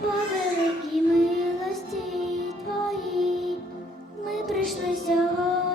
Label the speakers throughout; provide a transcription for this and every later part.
Speaker 1: по великій милості твоїй, ми прийшли сьогодні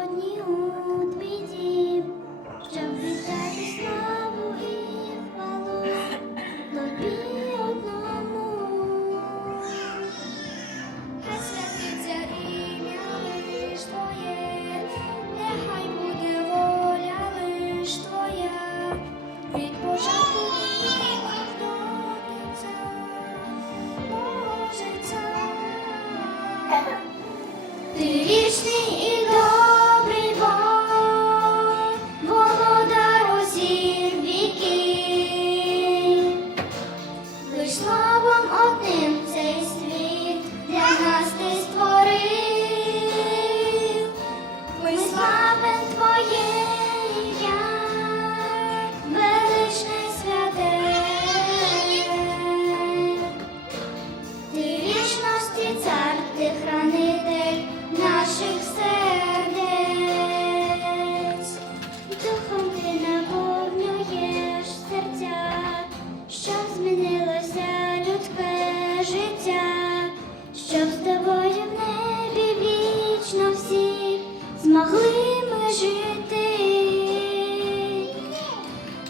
Speaker 1: жити.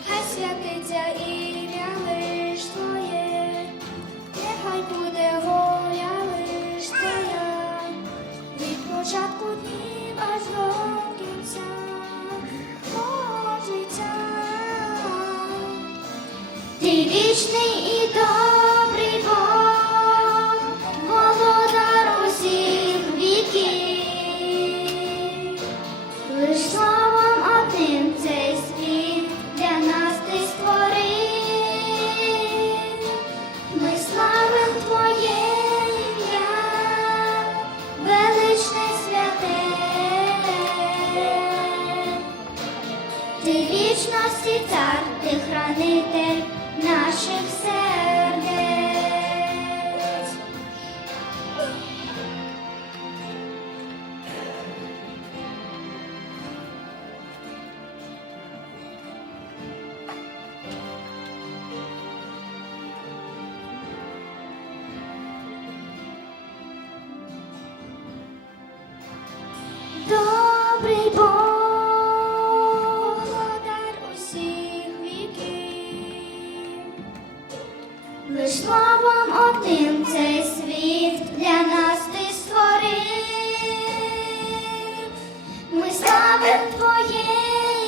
Speaker 1: Хай святиться ім'я лиш твоє, нехай буде воля від початку днів аж до кінця, цар. Ти вічний і добрий Твоє ім'я, величне святе. Ти вічності цар, ти хранитель наших словом одним цей світ для нас ти створив. Ми славим Твоє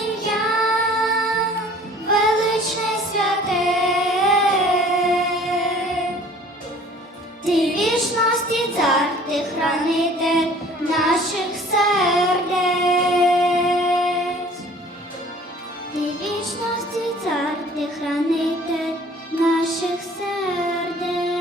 Speaker 1: ім'я, величне святе. Ти вічності цар, ти хранитель наших сердець. Ти вічності цар, ти хранитель наших сердець.